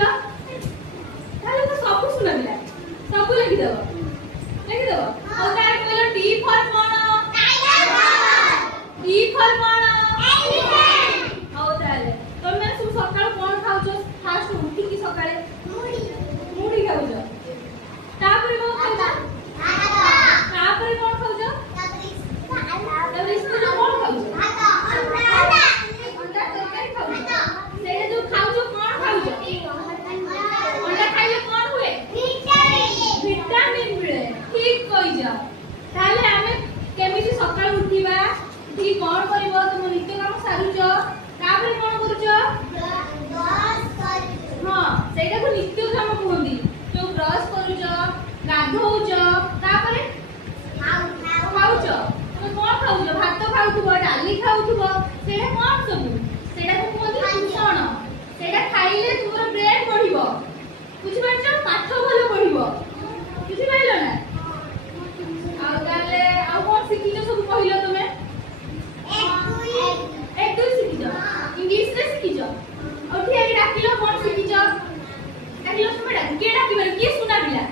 लिखिल ताले तो सब सुना मिला सब लिखि दबो और तार कहलो T for cone T for cone elephant हो ताले तमे सब सकाळ कोन खाउछो फास्ट उठी की सकाळे मुड़ी खाउछो तापर को खाउछो तापर कोन खाउछो तबरी स्कूल कोन खाउछो अंडा तरकारी खाउछो सेले जो खाउछो कोन खाउछो अंडा खाइले कोन हुए विटामिन मिले ठीक कहि जा ताले हमें केमिति सकाळ उठिबा उठी कोन करबो तुम नित्य काम सारुछो तापर कोन करूछो ब्रश करूछो हां सेटा को नित्य काम कहंदी जो ब्रश करूछो गाधौछो तापर खाउछो तुम कोन खाउछो भात खाउथुबो डाली खाउथुबो सेटा कोन सब सेटा को कहंदी पोषण सेटा खाइले तुमरो ब्रेन बढ़िबो बुझि पाछो पाठ भलो बढ़िबो बुझि पाइलो ना आ ताले आ कोन सिखिछो सब कहिलो तमे एक दुई सिखिछो इंग्लिश रे सिखिछो और ठीक है डाकिलो कोन सिखिछो डाकिलो तुमे डाक के डाकी पारि के सुना बिला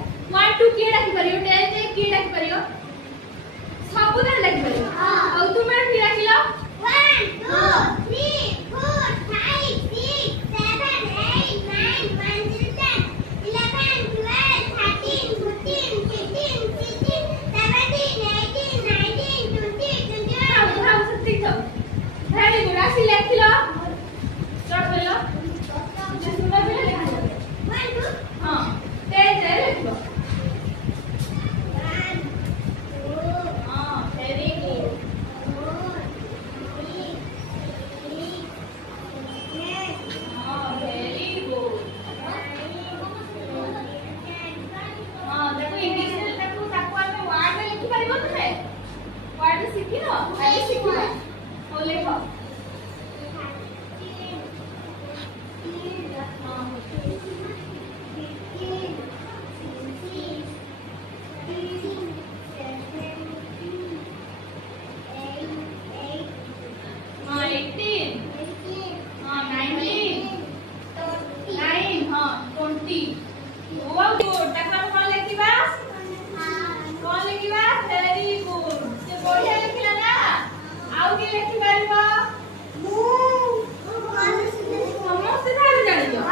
1 2 के डाकी पारियो 10 जे के डाकी पारियो सब दिन डाकी पारियो हां और तुमे ठीक डाकिलो 1 2 3